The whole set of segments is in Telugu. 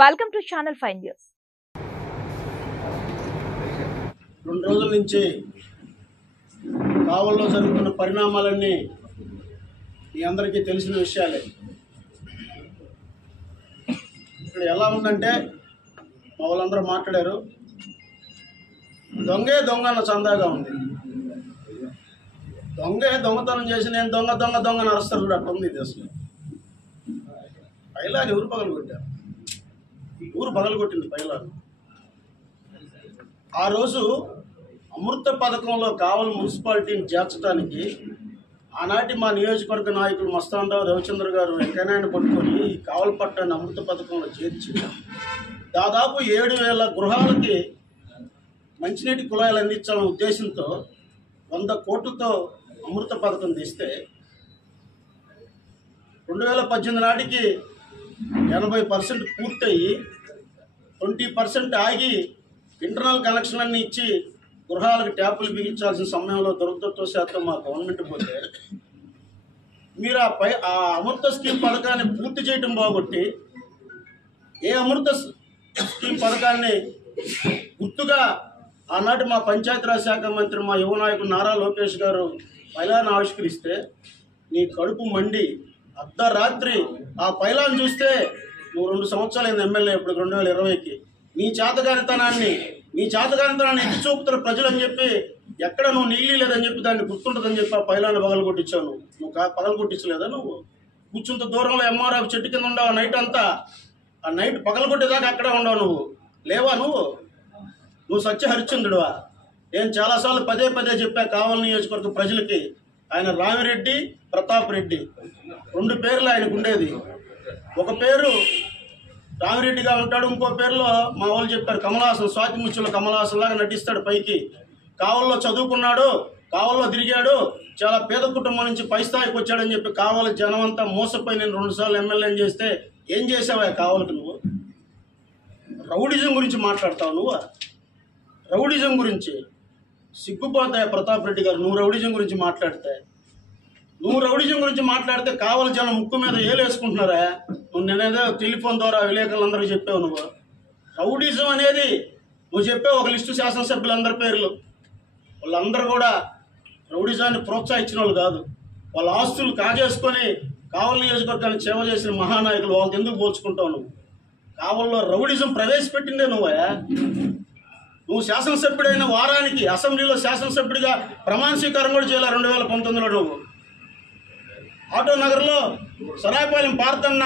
Welcome to channel 5 news. 2 రోజుల నుంచి కావల్లో జరుగుతున్న పరిణామాలన్నీ మీ అందరికీ తెలిసిన విషయాలే. ఇక్కడ ఎలా ఉందంటే మా వాళ్ళందరూ మాట్లాడారు, దొంగే దొంగ అన్న చందాగా ఉంది. దొంగే దొంగతనం చేసి నేను దొంగ దొంగ దొంగ అని అరుస్తారు కూడా అట్లా ఉంది. ఇది అసలు పైలాని ఊరు పగలగొట్టారు, ఊరు పగలగొట్టింది పైలాని. ఆ రోజు అమృత పథకంలో కావలి మున్సిపాలిటీని చేర్చడానికి ఆనాటి మా నియోజకవర్గ నాయకులు మస్తానరావు రవిచంద్ర గారు వెంకయ్యనాయుడు పట్టుకొని కావలి పట్టాన్ని అమృత పథకంలో చేర్చి దాదాపు 7,000 గృహాలకి మంచినీటి కుళాయిలు అందించాలనే ఉద్దేశంతో 100 కోట్లతో అమృత పథకం తీస్తే 2018 నాటికి 80% పూర్తయి 20% ఆగి ఇంటర్నల్ కనెక్షన్ అన్ని ఇచ్చి గృహాలకు ట్యాపులు బిగించాల్సిన సమయంలో దురదృష్టవశాత్తు మా గవర్నమెంట్ పోతే మీరు ఆ అమృత స్కీమ్ పథకాన్ని పూర్తి చేయటం బాగొట్టి ఏ అమృత స్కీమ్ పథకాన్ని గుర్తుగా ఆనాటి మా పంచాయతీరాజ్ శాఖ మంత్రి మా యువ నాయకుడు నారా లోకేష్ గారు పైలాన్ని ఆవిష్కరిస్తే నీ కడుపు మండి అర్ధరాత్రి ఆ పైలాన్ని చూస్తే నువ్వు 2 సంవత్సరాలైంది ఎమ్మెల్యే ఇప్పుడు 2020కి నీ చేతగానితనాన్ని ఎత్తి చూపుతారు ప్రజలు అని చెప్పి ఎక్కడ నువ్వు నీళ్ళు లేదని చెప్పి దాన్ని గుర్తుంటుందని చెప్పి ఆ పైలాన్ని పగలగొట్టించావు. నువ్వు పగలగొట్టించలేదా? నువ్వు కూర్చుంత దూరంలో ఎంఆర్ఎఫ్ చెట్టు కింద ఉండవు నైట్ అంతా. ఆ నైట్ పగలగొట్టేదాకా అక్కడే ఉండవు. నువ్వు లేవా? నువ్వు సత్య హరిశ్చంద్రుడువా? నేను చాలాసార్లు పదే చెప్పా కావలి నియోజకవర్గ ప్రజలకి, ఆయన రామిరెడ్డి ప్రతాప్ రెడ్డి 2 పేర్లు ఆయనకు ఉండేది. ఒక పేరు రామిరెడ్డిగా ఉంటాడు, ఇంకో పేరులో మా వాళ్ళు చెప్పారు కమలాసన్, స్వాతి ముచ్చుల కమలాసన్ లాగా నటిస్తాడు. పైకి కావల్లో చదువుకున్నాడు, కావల్లో తిరిగాడు, చాలా పేద కుటుంబం నుంచి పై స్థాయికి వచ్చాడని చెప్పి కావలి జనం అంతా మోసపోయి నేను 2 సార్లు ఎమ్మెల్యేని చేస్తే ఏం చేసావా కావలికి? నువ్వు రౌడిజం గురించి మాట్లాడతావు. నువ్వు రౌడిజం గురించి సిగ్గుపోతాయి ప్రతాప్ రెడ్డి గారు. నువ్వు రౌడిజం గురించి మాట్లాడితే కావలి జనం ముక్కు మీద ఏలేసుకుంటున్నారా? నువ్వు నేనేదో టెలిఫోన్ ద్వారా విలేకరులందరికీ చెప్పావు. నువ్వు రౌడిజం అనేది నువ్వు చెప్పావు ఒక లిస్టు శాసనసభ్యులందరి పేర్లు. వాళ్ళందరూ కూడా రౌడిజాన్ని ప్రోత్సహించిన వాళ్ళు కాదు. వాళ్ళ ఆస్తులు కాజేసుకొని కావలి నియోజకవర్గానికి సేవ చేసిన మహానాయకులు. వాళ్ళకి ఎందుకు పోల్చుకుంటావు? నువ్వు కావలిలో రౌడిజం ప్రవేశపెట్టిందే నువ్వు శాసనసభ్యుడైన వారానికి అసెంబ్లీలో శాసనసభ్యుడిగా ప్రమాణ స్వీకారం కూడా చేయాలి 2019లో. నువ్వు ఆటో నగర్లో సరాయపాలెం పార్తన్న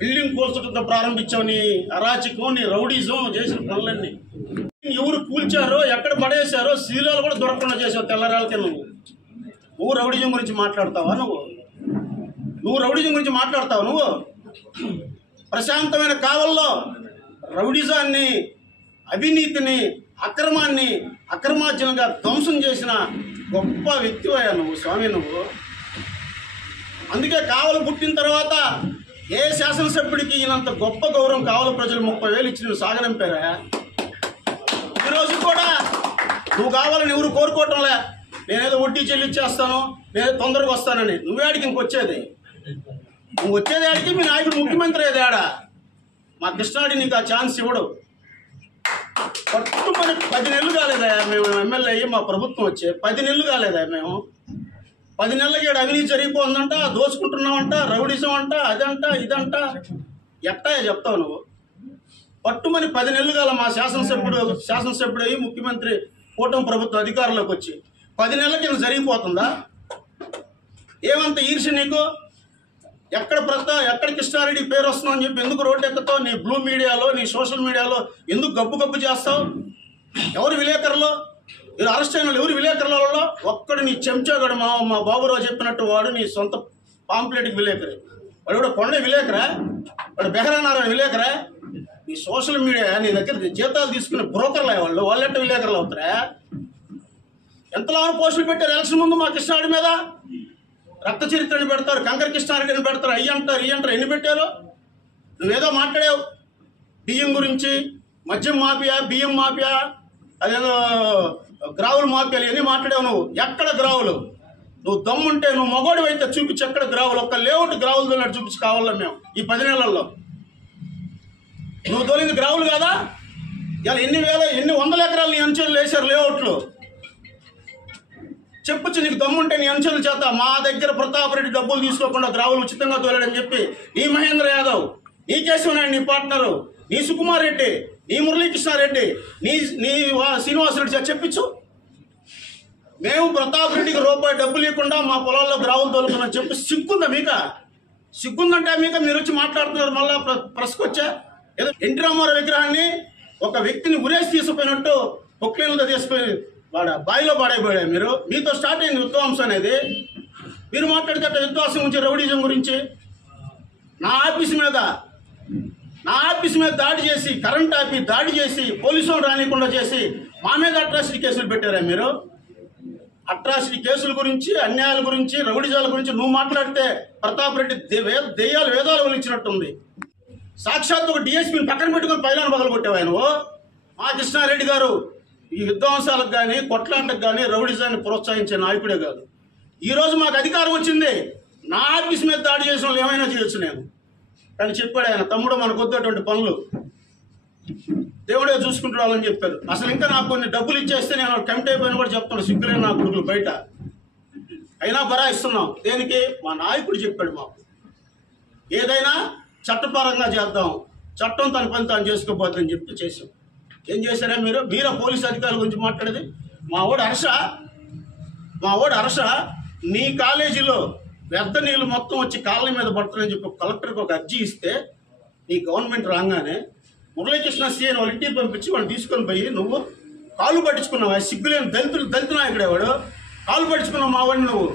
బిల్డింగ్ కూల్చడంతో ప్రారంభించావు. నీ అరాచకం, నీ రౌడీజం చేసిన పనులన్నీ ఎవరు కూల్చారో, ఎక్కడ పడేశారో శీలాలు కూడా దొరకకుండా చేసావు తెల్లరాలకే. నువ్వు రౌడీజం గురించి మాట్లాడతావా? నువ్వు రౌడీజం గురించి మాట్లాడతావు? నువ్వు ప్రశాంతమైన కావల్లో రౌడీజాన్ని, అవినీతిని, అక్రమాన్ని అక్రమార్జనగా ధ్వంసం చేసిన గొప్ప వ్యక్తివయ్యా నువ్వు స్వామి. అందుకే కావలి పుట్టిన తర్వాత ఏ శాసనసభ్యుడికి ఈయనంత గొప్ప గౌరవం కావలి ప్రజలు 30,000 ఇచ్చి నువ్వు సాగనంపారా? ఈరోజు కూడా నువ్వు కావాలని ఎవరు కోరుకోవటంలే. నేనేదో వడ్డీ చెల్లిచ్చేస్తాను, నేనేదో తొందరగా వస్తానని. నువ్వేడికి ఇంకొచ్చేది? నువ్వు వచ్చేది ఆడికి మీ నాయకుడు ముఖ్యమంత్రి ఏది ఆడ? మా కృష్ణాడి నీకు ఆ ఛాన్స్ ఇవ్వడు. పట్టుమని 10 నెలలు కాలేదా మేము ఎమ్మెల్యే అయ్యి, మా ప్రభుత్వం వచ్చే 10 నెలలు కాలేదా? మేము 10 నెలలకి అవినీతి జరిగిపోతుందంట, దోచుకుంటున్నావంట, రౌడిజం అంట, అదంట ఇదంట. ఎట్టా చెప్తావు నువ్వు? పట్టుమని 10 నెలలు కాల మా శాసనసభ్యుడు అయ్యి ముఖ్యమంత్రి కూటమి ప్రభుత్వం అధికారంలోకి వచ్చి 10 నెలల కింద జరిగిపోతుందా? ఏమంత ఈర్ష్య నీకు? ఎక్కడ కృష్ణారెడ్డి పేరు వస్తుందని అని చెప్పి ఎందుకు రోడ్డు ఎక్కుతావు? నీ బ్లూ మీడియాలో, నీ సోషల్ మీడియాలో ఎందుకు గబ్బు చేస్తావు? ఎవరు విలేకరులు? మీరు అరెస్ట్ అయిన వాళ్ళు ఎవరు విలేకరులలో? ఒక్కడు నీ చెంచాగాడు మా బాబురావు చెప్పినట్టు వాడు నీ సొంత పాంప్లెట్కి విలేకరి. వాడు కూడా కొండ విలేకరా? వాడు బెహరానారాయణ విలేకరా? నీ సోషల్ మీడియా నీ దగ్గర జీతాలు తీసుకునే బ్రోకర్లే వాళ్ళెట్ట విలేకరులు అవుతారా? ఎంతలో పోస్టులు పెట్టారు ఎలక్షన్ ముందు మా కృష్ణారెడ్డి మీద? రక్త చరిత్రని పెడతారు, కంకర కృష్ణారెడ్డిని పెడతారు, అయ్యి అంటారు ఇవి అంటారు. ఎన్ని పెట్టారు? నువ్వేదో మాట్లాడావు బియ్యం గురించి, మద్యం మాఫియా, బియ్యం మాఫియా, అదేదో గ్రావులు మాఫియాలు ఇవన్నీ మాట్లాడావు. నువ్వు ఎక్కడ గ్రావులు? నువ్వు దమ్ముంటే నువ్వు మగోడి అయితే చూపించి, ఎక్కడ గ్రావులు? ఒక్క లేఅవుట్ గ్రావులు చూపించి కావాలా మేము ఈ 10 నెలల్లో? నువ్వు తోలింది గ్రావులు కాదా? ఇలా ఎన్ని వందల ఎకరాలు నీ అంచెలు వేశారు లేఅవుట్లు. చెప్పొచ్చు నీకు దమ్ముంటే నీ అంచెల చేత. మా దగ్గర ప్రతాప్ రెడ్డి డబ్బులు తీసుకోకుండా గ్రావులు ఉచితంగా తోలాడని చెప్పి నీ మహేంద్ర యాదవ్, నీ కేశవనాయుడు, నీ పార్ట్నరు, నీ సుకుమార్ రెడ్డి, నీ మురళీకృష్ణారెడ్డి, నీ శ్రీనివాసరెడ్డి చేత చెప్పించు. మేము ప్రతాప్ రెడ్డికి రూపాయి డబ్బులు ఇవ్వకుండా మా పొలాల్లో గ్రావులు తోలుకున్నాం చెప్పి సిగ్గుందా మీకు? సిగ్గుందంటే మీకు మీరు వచ్చి మాట్లాడుతున్నారు మళ్ళా ప్రెస్కి వచ్చా. ఏదో ఎన్టీ రామారావు విగ్రహాన్ని ఒక వ్యక్తిని ఉరేసి తీసుకుపోయినట్టు పొక్లీలతో తీసుకుపోయి బాయిలో పాడైపోయా మీరు. మీతో స్టార్ట్ అయింది విధ్వంసం అనేది. మీరు మాట్లాడితే విధ్వంసం గురించి, రౌడీజం గురించి. నా ఆఫీస్ మీద దాడి చేసి, కరెంట్ ఆపి దాడి చేసి, పోలీసులు రానికుండా చేసి మా మీద అట్రాసిటీ కేసులు పెట్టారా మీరు? అట్రాసిటీ కేసుల గురించి, అన్యాయాల గురించి, రౌడీజాల గురించి నువ్వు మాట్లాడితే ప్రతాప్ రెడ్డి దెయ్యాలు వేదాలు వలించినట్టుంది. సాక్షాత్ ఒక డిఎస్పీని పక్కన పెట్టుకుని పైలాన్ని బదులు కొట్టేవా నువ్వు? మా కృష్ణారెడ్డి గారు ఈ విధ్వంసాలకు కానీ, కొట్లాటకు కానీ, రౌడీజాన్ని ప్రోత్సహించే నాయకుడే కాదు. ఈరోజు మాకు అధికారం వచ్చింది, నా ఆఫీస్ మీద దాడి చేసిన వాళ్ళు ఏమైనా చేయొచ్చు నేను. కానీ చెప్పాడు ఆయన, తమ్ముడు మనకు వద్దటువంటి పనులు దేవుడే చూసుకుంటున్నాలని చెప్పారు. అసలు ఇంకా నాకు కొన్ని డబ్బులు ఇచ్చేస్తే నేను కమిటీ అయిపోయిన కూడా చెప్తున్నాను. సిగ్గులేని నా కొడుకులు బయట అయినా బరాయిస్తున్నాం. దేనికి? మా నాయకుడు చెప్పాడు మాకు ఏదైనా చట్టపరంగా చేద్దాం, చట్టం తన పని తాను చేసుకోబోతుందని చెప్పి చేసాం. ఏం చేశారా మీరు? మీరా పోలీసు అధికారుల గురించి మాట్లాడేది? మా వాడు హర్ష నీ కాలేజీలో వ్యర్థ నీళ్ళు మొత్తం వచ్చి కాలనీ మీద పడుతుందని చెప్పి కలెక్టర్కి ఒక అర్జీ ఇస్తే, నీ గవర్నమెంట్ రాగానే మురళీకృష్ణ సీఎని వాళ్ళ ఇంటికి పంపించి వాళ్ళు తీసుకొని పోయి నువ్వు కాళ్ళు పట్టించుకున్నావు. సిగ్గులేని దళిత నాయకుడే వాడు. కాళ్ళు పట్టించుకున్నావు మా వాడిని. నువ్వు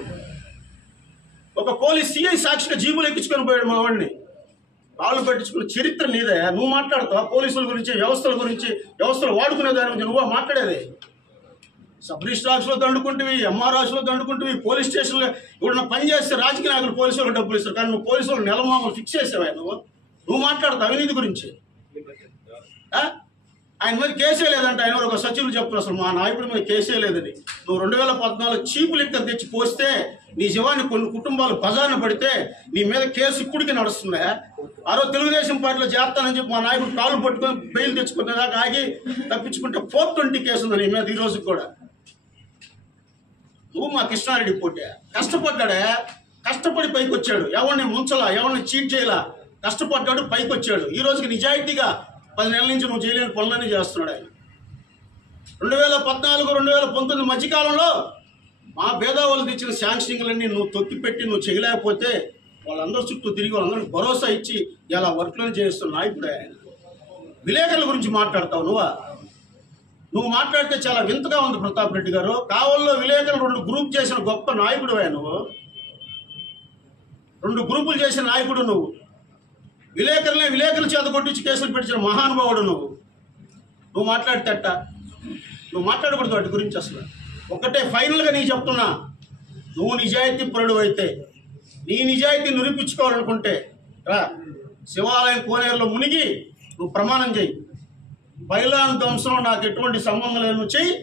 ఒక పోలీస్ సిఐ సాక్షిగా జీబులు ఎక్కించుకొని పోయాడు మా వాడిని. కాళ్ళు పట్టించుకున్న చరిత్ర నీదే. నువ్వు మాట్లాడతావు పోలీసుల గురించి, వ్యవస్థల గురించి, వ్యవస్థలు వాడుకునే దాని గురించి నువ్వు మాట్లాడేది. సబ్ రిజిస్టర్ ఆఫీసులో దండుకుంటువి, ఎంఆర్ ఆఫీసులో దండుకుంటువి, పోలీస్ స్టేషన్లో ఇప్పుడు పని చేస్తే రాజకీయ నాయకులు పోలీసు వాళ్ళకి డబ్బులు ఇస్తారు. కానీ నువ్వు పోలీసు వాళ్ళు నెలమామలు ఫిక్స్ చేసావా? నువ్వు మాట్లాడతావు అవినీతి గురించి. ఆయన మీద కేసే లేదంటే ఆయన ఒక సచివులు చెప్తారు అసలు మా నాయకుడి మీద కేసే లేదని. నువ్వు 2014 చీపు లెక్క తెచ్చి పోస్తే నీ జీవాన్ని కొన్ని కుటుంబాలు బజారున పడితే నీ మీద కేసు ఇప్పటికీ నడుస్తుందా? ఆ రోజు తెలుగుదేశం పార్టీలో చేస్తానని చెప్పి మా నాయకుడు కాళ్ళు పట్టుకొని బెయిల్ తెచ్చుకునే దాకా ఆగి తప్పించుకుంటే 420 కేసు ఉంది నీ మీద ఈ రోజుకి కూడా. నువ్వు మా కృష్ణారెడ్డి పోటీ కష్టపడ్డాడే, కష్టపడి పైకి వచ్చాడు. ఎవరిని ముంచలా, ఎవరిని చీట్ చేయలా, కష్టపడ్డాడు, పైకి వచ్చాడు. ఈ రోజుకి నిజాయితీగా 10 నెలల నుంచి నువ్వు చేయలేని పనులన్నీ చేస్తున్నాడు ఆయన. 2014, 2019 మధ్యకాలంలో మా భేదావాళ్ళు తెచ్చిన శాంక్షనింగ్లన్నీ నువ్వు తొక్కిపెట్టి నువ్వు చేయలేకపోతే వాళ్ళందరూ చుట్టూ తిరిగి వాళ్ళందరికీ భరోసా ఇచ్చి ఇలా వర్క్లను చేస్తున్న నాయకుడే ఆయన. విలేకరుల గురించి మాట్లాడతావు నువ్వు మాట్లాడితే చాలా వింతగా ఉంది ప్రతాప్ రెడ్డి గారు. కావల్లో విలేకరులు 2 గ్రూప్ చేసిన గొప్ప నాయకుడు నువ్వు. 2 గ్రూపులు చేసిన నాయకుడు నువ్వు. విలేకరుల చేత కొట్టించి కేసులు పెట్టించిన మహానుభావుడు నువ్వు మాట్లాడితేట. నువ్వు మాట్లాడకూడదు వాటి గురించి. అసలు ఒకటే ఫైనల్గా నీకు చెప్తున్నా, నువ్వు నిజాయితీ పరుడు అయితే, నీ నిజాయితీ నిరూపించుకోవాలనుకుంటే రా శివాలయం కోనేరులో మునిగి నువ్వు ప్రమాణం చేయి. బైలాన్ ధ్వంసం నాకు ఎటువంటి సంబంధం లేదు, నువ్వు చెయ్యి.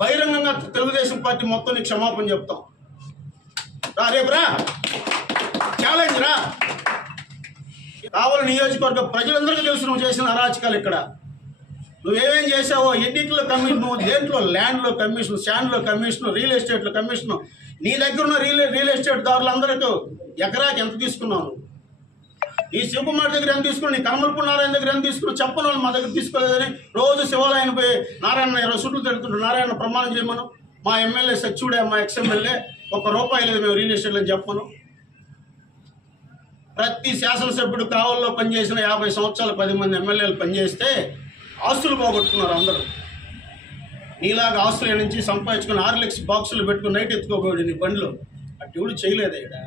బహిరంగంగా తెలుగుదేశం పార్టీ మొత్తం నీకు క్షమాపణ చెప్తాం. రేపు రా, ఛాలెంజ్ రా. కావలి నియోజకవర్గ ప్రజలందరికీ తెలుసు నువ్వు చేసిన అరాచకాలు. ఇక్కడ నువ్వేమేం చేసావో ఎన్నింటిలో కమిషన్, నువ్వు దేంట్లో ల్యాండ్లో కమిషన్, శాండ్లో కమిషన్, రియల్ ఎస్టేట్లో కమిషన్, నీ దగ్గర ఉన్న రియల్ ఎస్టేట్ దారులందరికీ ఎకరాకి ఎంత తీసుకున్నావు? నీ శివకుమార్ దగ్గర ఎంత తీసుకున్నావు? నీ కనమలపూడి నారాయణ దగ్గర ఎంత తీసుకున్నావు? చెప్పను వాళ్ళు మా దగ్గర తీసుకోలేదని రోజు శివాలయాన్ని పోయి నారాయణ 20 సుట్లు తిడుతుంటారు. నారాయణ ప్రమాణం చేయమను. మా ఎమ్మెల్యే సచివుడే, మా ఎక్స్ఎమ్మెల్యే ₹1 లేదు మేము రియల్ ఎస్టేట్లో చెప్పను. ప్రతి శాసనసభ్యుడు కావల్లో పనిచేసిన 50 సంవత్సరాలు 10 మంది ఎమ్మెల్యేలు పనిచేస్తే ఆస్తులు పోగొట్టుకున్నారు అందరూ. నీలాగా ఆస్తుల నుంచి సంపాదించుకుని 6 లక్షల బాక్సులు పెట్టుకుని నైట్ ఎత్తుకోబోడు నీ బండ్లు. అటు ఎవడు చేయలేదు. ఇక్కడ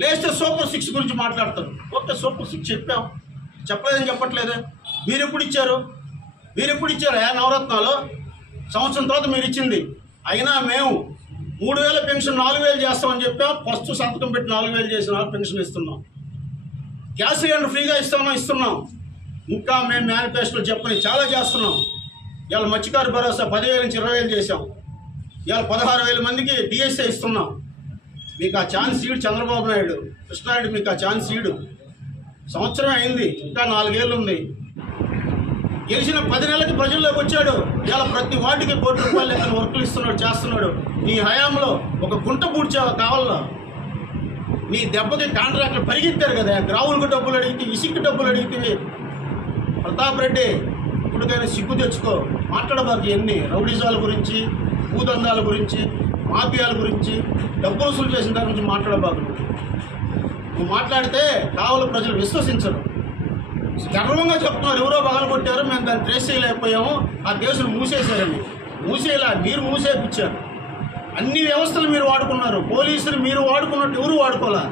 లేస్తే సూపర్ 6 గురించి మాట్లాడతారు. ఓకే, సూపర్ 6 చెప్పాం, చెప్పలేదని చెప్పట్లేదే. మీరు ఎప్పుడు ఇచ్చారు నవరత్నాలు? సంవత్సరం తర్వాత మీరు ఇచ్చింది. అయినా మేము 3000 పెన్షన్ 4000 చేస్తామని చెప్పాం. ఫస్ట్ సంతకం పెట్టి 4000 చేసిన పెన్షన్ ఇస్తున్నాం. గ్యాస్ సిలిండర్ ఫ్రీగా ఇస్తున్నాం. ఇంకా మేము మేనిఫెస్టోలో చెప్పని చాలా చేస్తున్నాం. ఇవాళ మత్స్యకారు భరోసా 10,000 నుంచి 20,000 చేసాం. ఇవాళ 16,000 మందికి డిఎస్ఏ ఇస్తున్నాం. మీకు ఆ ఛాన్స్ ఈడు చంద్రబాబు నాయుడు, కృష్ణారెడ్డి మీకు ఆ ఛాన్స్ ఈడు. సంవత్సరం అయింది, ఇంకా 4 ఏళ్ళు ఉంది. గెలిచిన 10 నెలలకి ప్రజల్లోకి వచ్చాడు. ఇలా ప్రతి వార్డుకి ₹1 కోటి లెక్కన వర్కులు ఇస్తున్నాడు, చేస్తున్నాడు. నీ హయాంలో ఒక గుంట పూడ్చావు కావాలా? నీ దెబ్బకి కాంట్రాక్టులు పరిగెత్తారు కదా, గ్రావులకు డబ్బులు అడిగితే, ఇసుక డబ్బులు అడిగితే. ప్రతాప్ రెడ్డి ఇప్పటికైనా సిగ్గు తెచ్చుకో. మాట్లాడబాకు ఎన్ని రౌడీజాల గురించి, భూదందాల గురించి, మాఫియాల గురించి, డబ్బు వసూలు చేసిన దాని గురించి మాట్లాడబాకు. నువ్వు మాట్లాడితే కావలి ప్రజలు విశ్వసించరు. గర్వంగా చెప్తున్నారు, ఎవరో పగలు కొట్టారు, మేము దాన్ని ట్రేస్ చేయలేకపోయాము, ఆ కేసులు మూసేశారని. మూసేలా మీరు మూసేపించారు. అన్ని వ్యవస్థలు మీరు వాడుకున్నారు. పోలీసులు మీరు వాడుకున్నట్టు ఎవరు వాడుకోలే.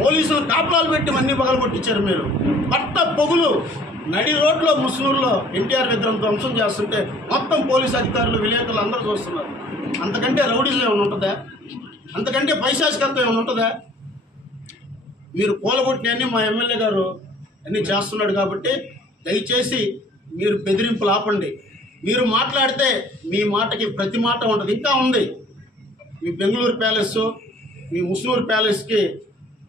పోలీసులు కాపలాలు పెట్టి అన్ని పగలు కొట్టించారు మీరు. పట్ట పొగులు నడి రోడ్లో ముస్నూరులో ఎన్టీఆర్ విగ్రహం ధ్వంసం చేస్తుంటే మొత్తం పోలీసు అధికారులు, విలేకరులు అందరూ చూస్తున్నారు. అంతకంటే రౌడీలు ఏమైనా ఉంటుందా? అంతకంటే పైశాచికత్వం ఏమైనా ఉంటుందా? మీరు కూలగొట్టినవన్నీ మా ఎమ్మెల్యే గారు అన్నీ చేస్తున్నాడు. కాబట్టి దయచేసి మీరు బెదిరింపులు ఆపండి. మీరు మాట్లాడితే మీ మాటకి ప్రతి మాట ఉంటుంది. ఇంకా ఉంది, మీ బెంగళూరు ప్యాలెస్, మీ ముస్నూరు ప్యాలెస్కి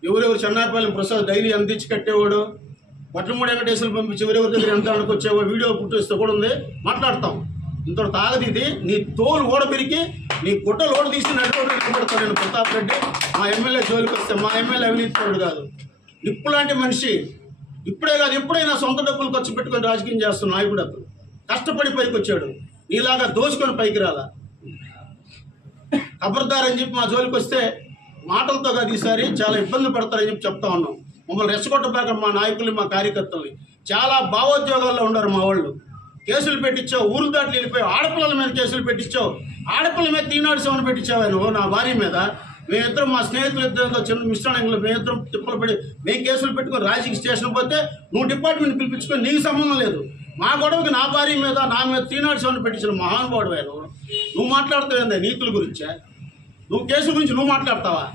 ఎవరెవరు చెన్నాపల్లి ప్రసాద్ డైలీ అందించి కట్టేవాడు, వడ్లమూడి వెంకటేశ్వరులు పంపించి ఎవరెవరి దగ్గర ఎంత వచ్చేవో వీడియో పుట్టిస్తే కూడా ఉంది. మాట్లాడతాం. ఇంత తాగది ఇది. నీ తోలు ఓడ పెరిగి నీ గుడ్డలు ఓడ తీసి నడుపు పెడతాను నేను. ప్రతాప్ రెడ్డి మా ఎమ్మెల్యే జోలికి వస్తే, మా ఎమ్మెల్యే అవినీతిపరుడు కాదు, నిప్పు లాంటి మనిషి. ఇప్పుడే కాదు, ఎప్పుడైనా సొంత డబ్బులు ఖర్చు పెట్టుకొని రాజకీయం చేస్తున్న నాయకుడు అతను. కష్టపడి పైకి వచ్చాడు, నీలాగా దోచుకొని పైకి రాలా. ఖబర్దార్ అని చెప్పి మా జోలికి వస్తే మాటలతో కాదు, ఈసారి చాలా ఇబ్బంది పడతారని చెప్పి చెప్తా ఉన్నాం. మమ్మల్ని రెచ్చగొట్టబాక మా నాయకుల్ని, మా కార్యకర్తల్ని. చాలా భావోద్యోగాల్లో ఉన్నారు మా వాళ్ళు. కేసులు పెట్టించావు, ఊరు దాటి వెళ్ళిపోయావు, ఆడపిల్లల మీద కేసులు పెట్టించావు. ఆడపిల్ల మీద 307 పెట్టించావు నువ్వు, నా భార్య మీద. మేమిద్దరం, మా స్నేహితులు ఇద్దరితో చిన్న మిశ్రణంలో మేమిద్దరం తిప్పలు పడి మేము కేసులు పెట్టుకొని రాజకీయ స్టేషన్ పోతే నువ్వు డిపార్ట్మెంట్ పిలిపించుకొని నీకు సంబంధం లేదు. మా గొడవకి నా భార్య మీద, నా మీద 307 పెట్టించిన మహానుభావుడు నువ్వు మాట్లాడుతావు ఏందా నీతుల గురించే? నువ్వు కేసుల గురించి నువ్వు మాట్లాడతావా?